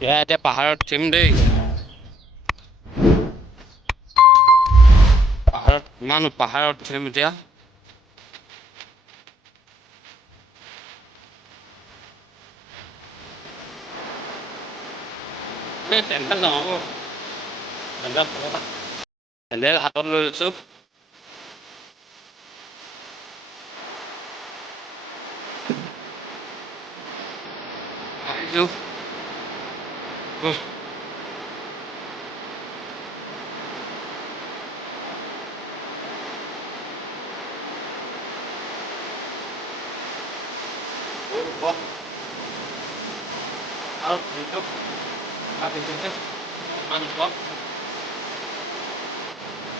এয়া এতিয়া পাহাৰত উঠিম দেই। পাহাৰত উঠিম এতিয়া। চেন্দেল নহ'ব, চেন্দেল হাতত লৈ লৈছোঁ। আহিছোঁ।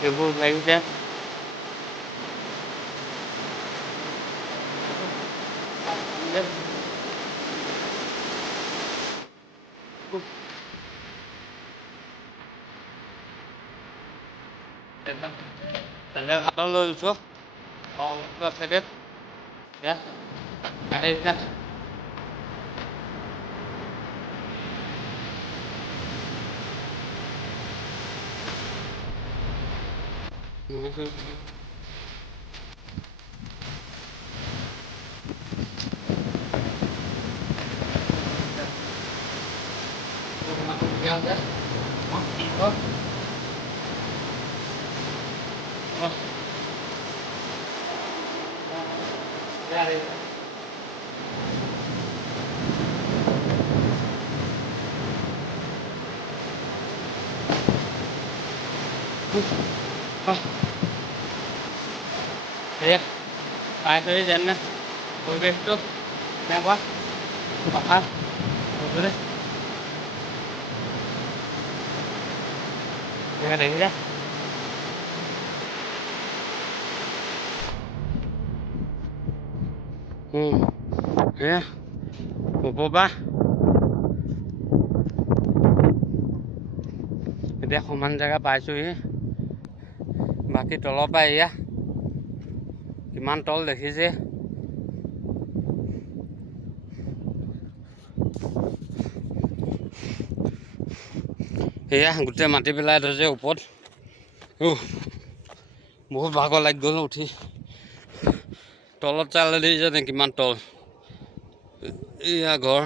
এইবোৰ লাগিছে। চেন্দেল হাতত লৈ লৈছোঁ। পাইছোঁ যেনে পৰিৱেশটো এনেকুৱা কথা দেখিছে। এয়া ওপৰৰ পৰা এতিয়া সমান জেগা পাইছোঁহি। বাকী তলৰ পৰা এয়া কিমান তল দেখিছে। এয়া গোটেই মাটি পেলাই থৈছে ওপৰত। বহুত ভাগৰ লাগি গ'ল উঠি। তলত চালে দেখিছেনে কিমান তল। এয়া ঘৰ।